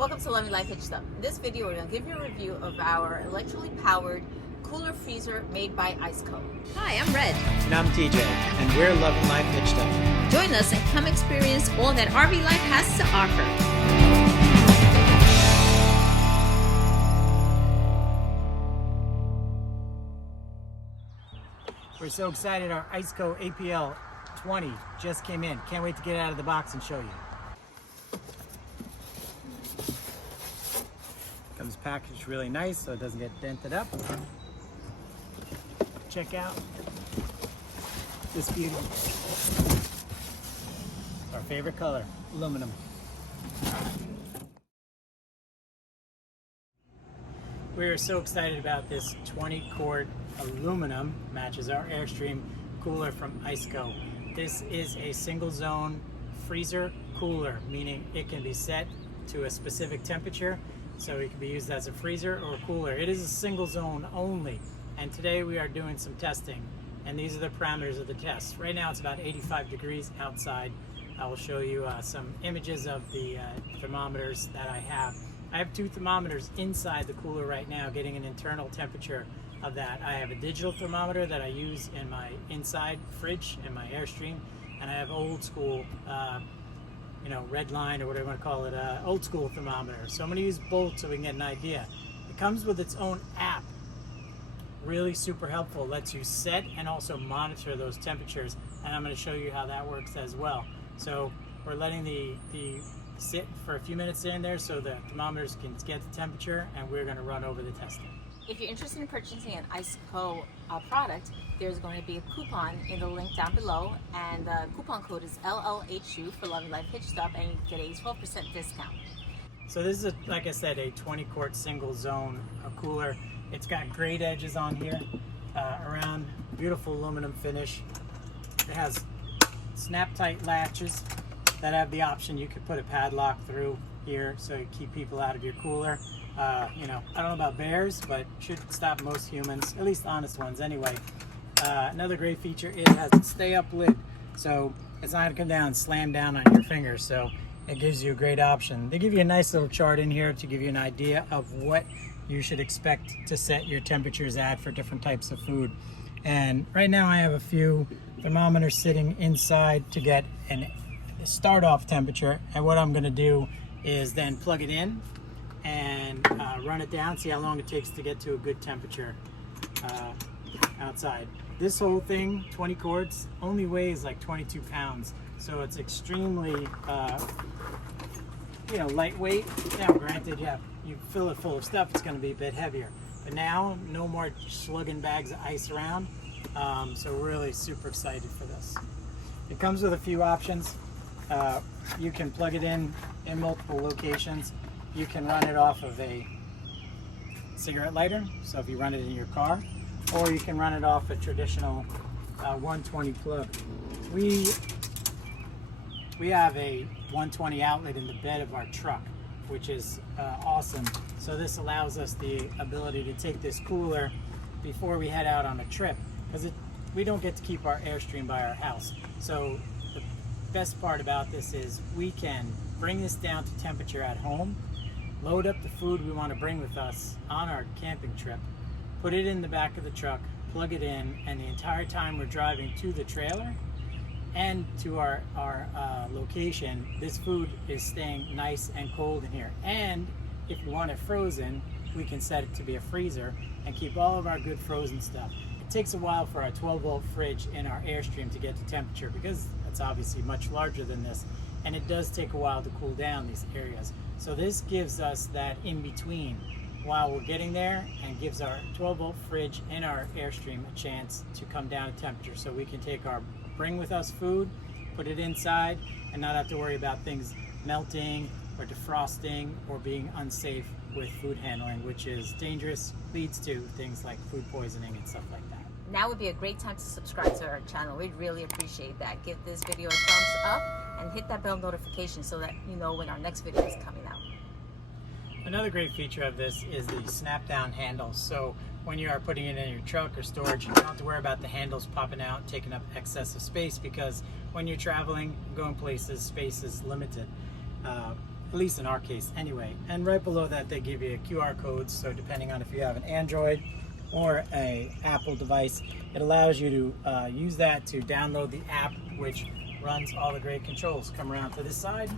Welcome to Loving Life Hitched Up. In this video, we're going to give you a review of our electrically powered cooler freezer made by ICECO. Hi, I'm Red. And I'm TJ, and we're Loving Life Hitched Up. Join us and come experience all that RV life has to offer. We're so excited. Our ICECO APL 20 just came in. Can't wait to get it out of the box and show you. Comes packaged really nice so it doesn't get dented up. Check out this beauty. Our favorite color, aluminum. We are so excited about this 20-quart aluminum, matches our AIRSTREAM cooler from ICECO. This is a single zone freezer cooler, meaning it can be set to a specific temperature, so it can be used as a freezer or a cooler. It is a single zone only, and today we are doing some testing, and these are the parameters of the test. Right now it's about 85 degrees outside. I will show you some images of the thermometers that I have. I have two thermometers inside the cooler right now, getting an internal temperature of that. I have a digital thermometer that I use in my inside fridge in my AIRSTREAM, and I have old school red line or whatever you want to call it, old school thermometer. So I'm going to use both so we can get an idea. It comes with its own app, really super helpful, lets you set and also monitor those temperatures, and I'm going to show you how that works as well. So we're letting the sit for a few minutes in there so the thermometers can get the temperature, and we're going to run over the testing. If you're interested in purchasing an ICECO product, there's going to be a coupon in the link down below, and the coupon code is LLHU for Loving Life Hitched Up, and you get a 12% discount. So this is, like I said, a 20-quart single zone cooler. It's got great edges on here, around beautiful aluminum finish. It has snap-tight latches that have the option. You could put a padlock through here so you keep people out of your cooler. I don't know about bears, but should stop most humans, at least honest ones anyway. Another great feature, it has a stay-up lid, so it's not going to come down and slam down on your fingers, so it gives you a great option. They give you a nice little chart in here to give you an idea of what you should expect to set your temperatures at for different types of food. And right now I have a few thermometers sitting inside to get a start-off temperature, and what I'm going to do is then plug it in and run it down, see how long it takes to get to a good temperature outside. This whole thing, 20 quarts, only weighs like 22 pounds, so it's extremely lightweight. Now granted, you fill it full of stuff, it's going to be a bit heavier, but now no more slugging bags of ice around, so we're really super excited for this. It comes with a few options. You can plug it in multiple locations. You can run it off of a cigarette lighter, so if you run it in your car, or you can run it off a traditional 120 plug. We have a 120 outlet in the bed of our truck, which is awesome. So this allows us the ability to take this cooler before we head out on a trip, because we don't get to keep our AIRSTREAM by our house. So the best part about this is we can bring this down to temperature at home, load up the food we want to bring with us on our camping trip, put it in the back of the truck, plug it in, and the entire time we're driving to the trailer and to our location, this food is staying nice and cold in here. And if you want it frozen, we can set it to be a freezer and keep all of our good frozen stuff. It takes a while for our 12-volt fridge in our AIRSTREAM to get to temperature, because it's obviously much larger than this, and it does take a while to cool down these areas. So this gives us that in-between while we're getting there, and gives our 12-volt fridge in our AIRSTREAM a chance to come down to temperature, so we can take our bring with us food, put it inside, and not have to worry about things melting or defrosting or being unsafe with food handling, which is dangerous, leads to things like food poisoning and stuff like that. Now would be a great time to subscribe to our channel. We'd really appreciate that. Give this video a thumbs up and hit that bell notification so that you know when our next video is coming out. Another great feature of this is the snap down handles. So when you are putting it in your truck or storage, you don't have to worry about the handles popping out, taking up excessive space, because when you're traveling, going places, space is limited. at least in our case anyway. And right below that they give you QR codes, so depending on if you have an Android or a Apple device, it allows you to use that to download the app which runs all the great controls. Come around to this side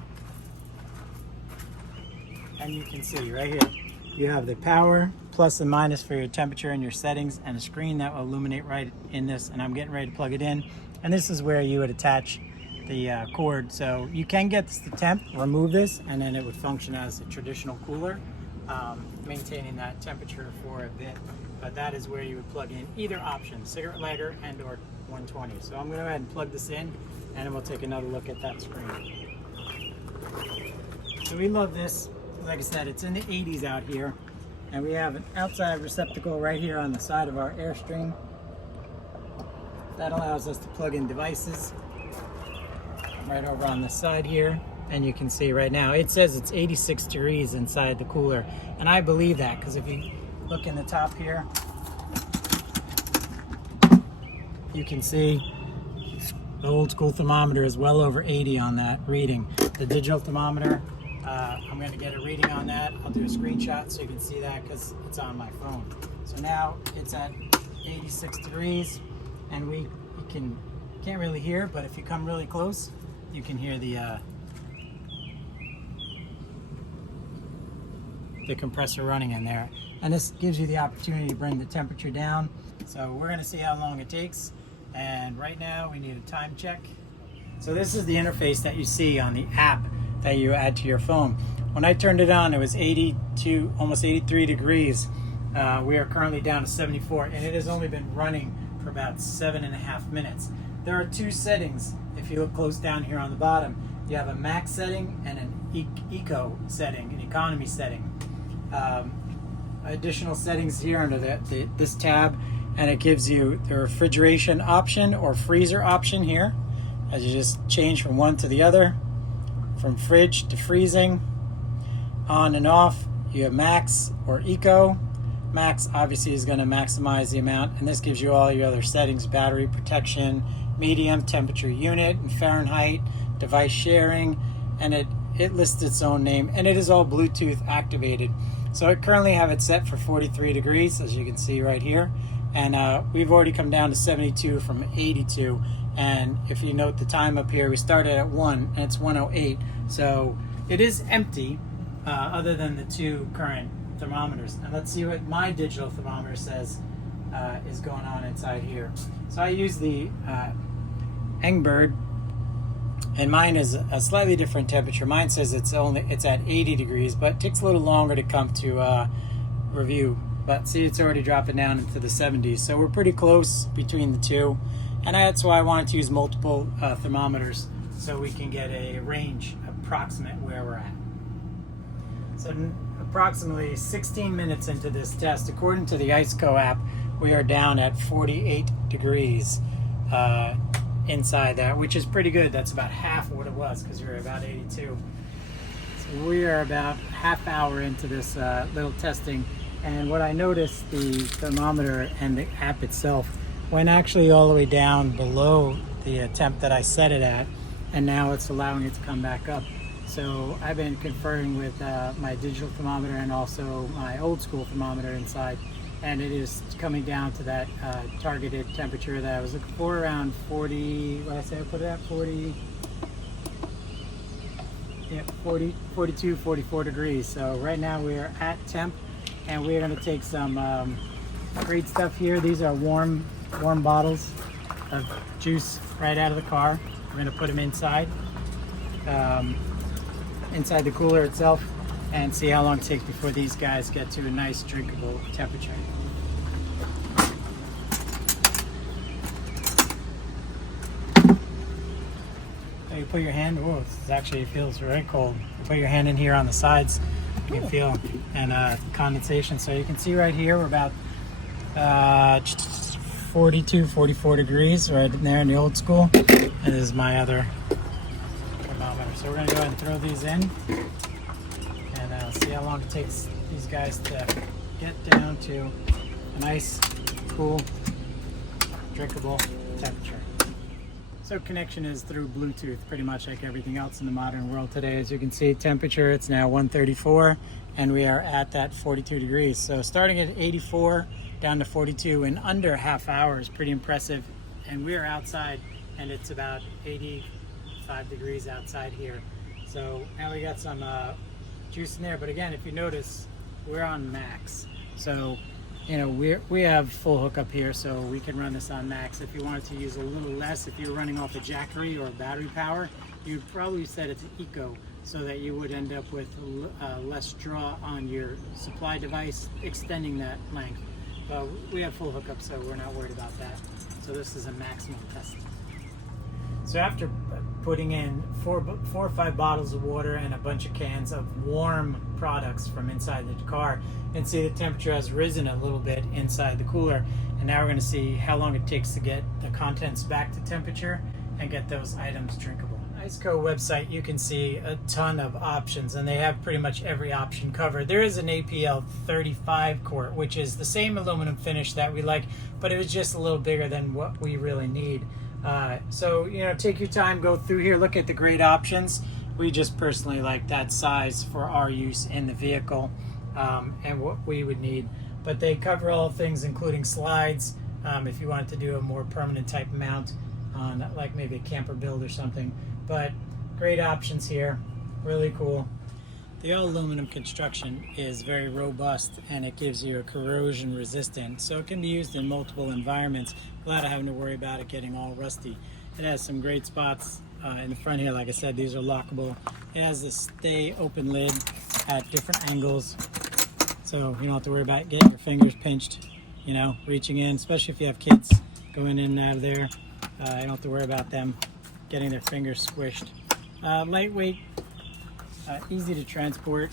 and you can see right here you have the power, plus and minus for your temperature and your settings, and a screen that will illuminate right in this, and I'm getting ready to plug it in. And this is where you would attach the cord. So you can get this to temp, remove this, and then it would function as a traditional cooler, maintaining that temperature for a bit. But that is where you would plug in either option, cigarette lighter and or 120. So I'm going to go ahead and plug this in, and then we'll take another look at that screen. So we love this. Like I said, it's in the 80s out here, and we have an outside receptacle right here on the side of our Airstream. That allows us to plug in devices right over on the side here, and you can see right now it says it's 86 degrees inside the cooler, and I believe that because if you look in the top here, you can see the old school thermometer is well over 80 on that reading. The digital thermometer, I'm going to get a reading on that. I'll do a screenshot so you can see that because it's on my phone. So now it's at 86 degrees, and you can't really hear, but if you come really close, you can hear the compressor running in there. And this gives you the opportunity to bring the temperature down. So we're going to see how long it takes. And right now we need a time check. So this is the interface that you see on the app that you add to your phone. When I turned it on, it was 82, almost 83 degrees. We are currently down to 74, and it has only been running for about 7.5 minutes. There are two settings. If you look close down here on the bottom, you have a max setting and an eco setting, an economy setting. Additional settings here under this tab, and it gives you the refrigeration option or freezer option here, as you just change from one to the other, from fridge to freezing, on and off. You have max or eco. Max obviously is going to maximize the amount, and this gives you all your other settings: battery protection, medium, temperature unit in Fahrenheit, device sharing, and it lists its own name, and it is all Bluetooth activated. So I currently have it set for 43 degrees, as you can see right here, and we've already come down to 72 from 82. And if you note the time up here, we started at 1 and it's 1:08, so it is empty other than the two current thermometers. And let's see what my digital thermometer says is going on inside here. So I use the Engbird, and mine is a slightly different temperature. Mine says it's at 80 degrees, but it takes a little longer to come to review. But see, it's already dropping down into the 70s, so we're pretty close between the two. And that's why I wanted to use multiple thermometers so we can get a range approximate where we're at. So approximately 16 minutes into this test, according to the ICECO app, we are down at 48 degrees inside that, which is pretty good. That's about half of what it was because we were about 82. So we are about half hour into this little testing, and what I noticed, the thermometer and the app itself went actually all the way down below the temp that I set it at, and now it's allowing it to come back up. So I've been conferring with my digital thermometer and also my old school thermometer inside, and it is coming down to that targeted temperature that I was looking for, around 40, what did I say I put it at? 40, yeah, 40, 42, 44 degrees. So right now we are at temp, and we're going to take some great stuff here. These are warm bottles of juice right out of the car. We're going to put them inside the cooler itself, and see how long it takes before these guys get to a nice drinkable temperature. So you put your hand, oh, it feels very cold. You put your hand in here on the sides, you can feel, and condensation. So you can see right here we're about 42, 44 degrees right in there in the old school. And this is my other thermometer. So we're going to go ahead and throw these in, and see how long it takes these guys to get down to a nice, cool, drinkable temperature. So So connection is through Bluetooth, pretty much like everything else in the modern world today. As you can see, temperature, it's now 134, and we are at that 42 degrees. So starting at 84 down to 42 in under half hour is pretty impressive. And we are outside, and it's about 85 degrees outside here. So now we got some juice in there. But again, if you notice, we're on max. So you know, we have full hookup here, so we can run this on max. If you wanted to use a little less, if you're running off a Jackery or battery power, you'd probably set it to eco, so that you would end up with less draw on your supply device, extending that length. But we have full hookup, so we're not worried about that. So this is a maximum test. So after putting in four or five bottles of water and a bunch of cans of warm products from inside the car, you can see the temperature has risen a little bit inside the cooler. And now we're going to see how long it takes to get the contents back to temperature and get those items drinkable. On the ICECO website, you can see a ton of options, and they have pretty much every option covered. There is an APL 35 quart, which is the same aluminum finish that we like, but it was just a little bigger than what we really need. So, you know, take your time, go through here, look at the great options. We just personally like that size for our use in the vehicle, and what we would need. But they cover all things, including slides, if you wanted to do a more permanent type mount on like maybe a camper build or something. But great options here, really cool. The all aluminum construction is very robust, and it gives you a corrosion resistance, so it can be used in multiple environments without having to worry about it getting all rusty. It has some great spots in the front here. Like I said, these are lockable. It has this stay open lid at different angles, so you don't have to worry about getting your fingers pinched, you know, reaching in, especially if you have kids going in and out of there. You don't have to worry about them getting their fingers squished. Lightweight, easy to transport,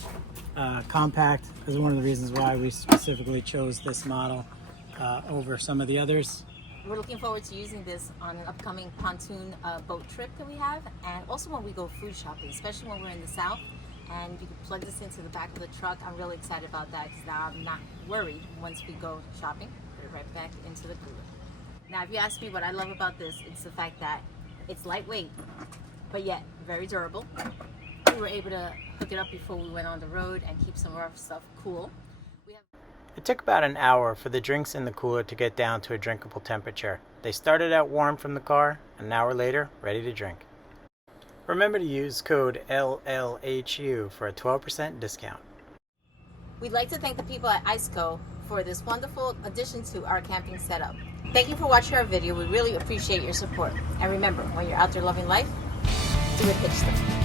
compact is one of the reasons why we specifically chose this model over some of the others. We're looking forward to using this on an upcoming pontoon boat trip that we have, and also when we go food shopping, especially when we're in the South, and you can plug this into the back of the truck. I'm really excited about that, because now I'm not worried once we go shopping. Put it right back into the cooler. Now, if you ask me what I love about this, it's the fact that it's lightweight, but yet very durable. We were able to hook it up before we went on the road and keep some of our stuff cool. It took about an hour for the drinks in the cooler to get down to a drinkable temperature. They started out warm from the car, and an hour later, ready to drink. Remember to use code LLHU for a 12% discount. We'd like to thank the people at ICECO for this wonderful addition to our camping setup. Thank you for watching our video. We really appreciate your support. And remember, when you're out there loving life, do it hitch them.